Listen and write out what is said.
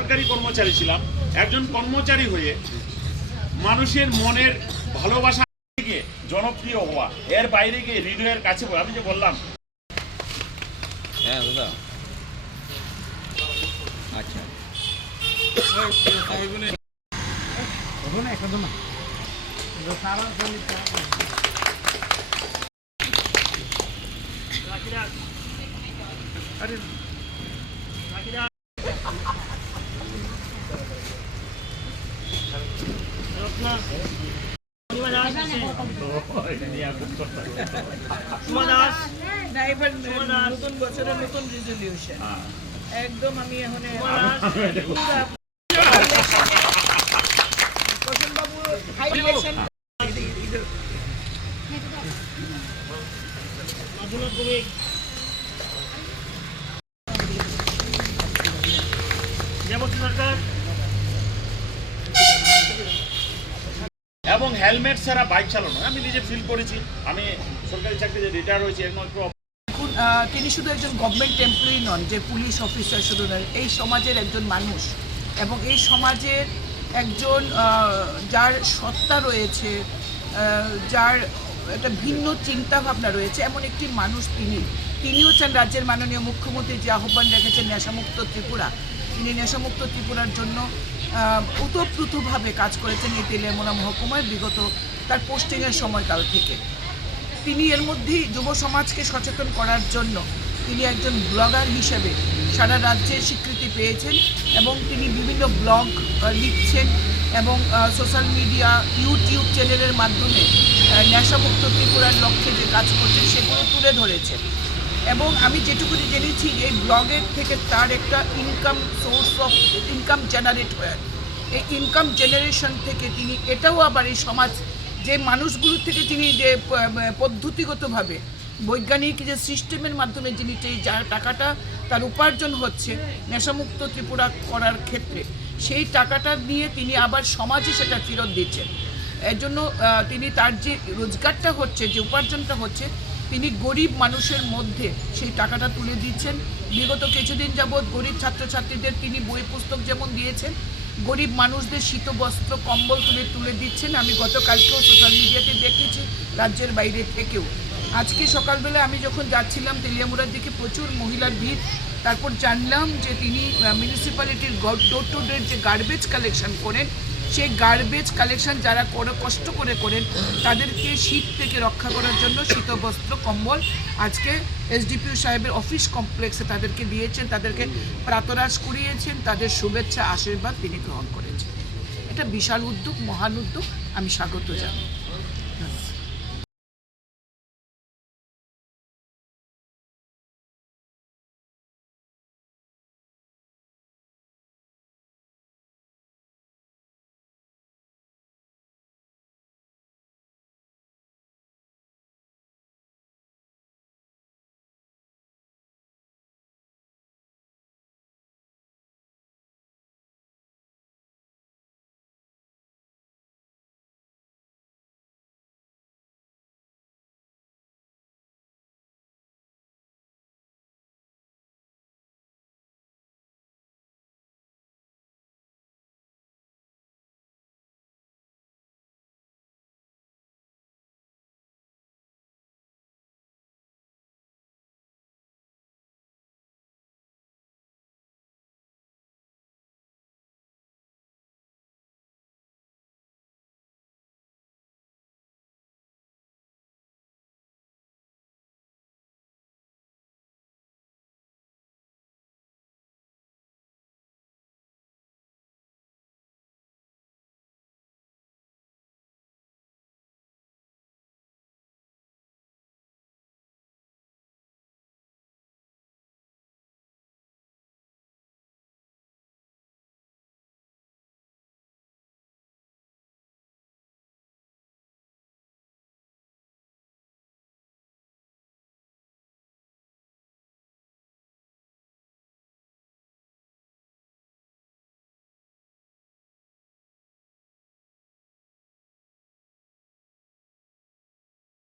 সরকারি কর্মচারী ছিলাম, একজন কর্মচারী হয়ে মানুষের মনের ভালোবাসা থেকে জনপ্রিয় হওয়া, এর বাইরে গিয়ে হৃদয়ের কাছে আমি যে বললাম। হ্যাঁ দাদা, আচ্ছা নতুন বছরের নতুন রেজলিউশন একদম আমি এখন বাবু হাই ইলেকশন এবং হেলমেট ছাড়া বাইক চালানো আমি নিজে ফিল করেছি। আমি সরকারি চাকরিতে রিটায়ার হয়েছি। তিনি শুধু একজন গভর্নমেন্ট এমপ্লয়ি নন, যে পুলিশ অফিসার শুধু নন, এই সমাজের একজন মানুষ এবং এই সমাজের একজন যার সত্তা রয়েছে, যার একটা ভিন্ন চিন্তা ভাবনা রয়েছে, এমন একটি মানুষ তিনিও চান রাজ্যের মাননীয় মুখ্যমন্ত্রী যে আহ্বান রেখেছেন নেশামুক্ত ত্রিপুরা, তিনি নেশামুক্ত ত্রিপুরার জন্য ওতপ্রোতভাবে কাজ করেছেন এই তেলিয়ামুড়া মহকুমায় বিগত তার পোস্টিংয়ের সময়কাল থেকে। তিনি এর মধ্যেই যুব সমাজকে সচেতন করার জন্য তিনি একজন ব্লগার হিসেবে সারা রাজ্যে স্বীকৃতি পেয়েছেন এবং তিনি বিভিন্ন ব্লগ লিখছেন এবং সোশ্যাল মিডিয়া ইউটিউব চ্যানেলের মাধ্যমে নেশামুক্ত ত্রিপুরার লক্ষ্যে যে কাজ করছেন সেগুলো তুলে ধরেছেন। এবং আমি যেটুকুনি জেনেছি এই ব্লগের থেকে তার একটা সোর্স অফ ইনকাম জেনারেট হয়। এই ইনকাম জেনারেশন থেকে তিনি এটাও আবার এই সমাজ যে মানুষগুলোর থেকে তিনি যে পদ্ধতিগতভাবে বৈজ্ঞানিক যে সিস্টেমের মাধ্যমে যিনি যা টাকাটা তার উপার্জন হচ্ছে নেশামুক্ত ত্রিপুরা করার ক্ষেত্রে, সেই টাকাটা নিয়ে তিনি আবার সমাজে সেটা ফেরত দিচ্ছেন। এর জন্য তিনি তার যে রোজগারটা হচ্ছে, যে উপার্জনটা হচ্ছে, তিনি গরিব মানুষের মধ্যে সেই টাকাটা তুলে দিচ্ছেন। বিগত কিছুদিন যাবৎ গরিব ছাত্রছাত্রীদের তিনি বই পুস্তক যেমন দিয়েছেন, গরিব মানুষদের শীত বস্ত্র কম্বল তুলে দিচ্ছেন। আমি গতকালকেও সোশ্যাল মিডিয়াতে দেখেছি, রাজ্যের বাইরে থেকেও। আজকে সকালবেলা আমি যখন যাচ্ছিলাম তেলিয়ামুড়ার দিকে প্রচুর মহিলার ভিড়, তারপর জানলাম যে তিনি মিউনিসিপ্যালিটির ডোর টু ডোর যে গার্বেজ কালেকশন করেন, সেই গার্বেজ কালেকশন যারা কষ্ট করে করেন তাদেরকে শীত থেকে রক্ষা করার জন্য শীতবস্ত্র কম্বল আজকে এসডিপিও সাহেবের অফিস কমপ্লেক্সে তাদেরকে দিয়েছেন, তাদেরকে প্রাতরাশ করিয়েছেন, তাদের শুভেচ্ছা আশীর্বাদ তিনি গ্রহণ করেছেন। এটা বিশাল উদ্যোগ, মহান উদ্যোগ, আমি স্বাগত জানাই।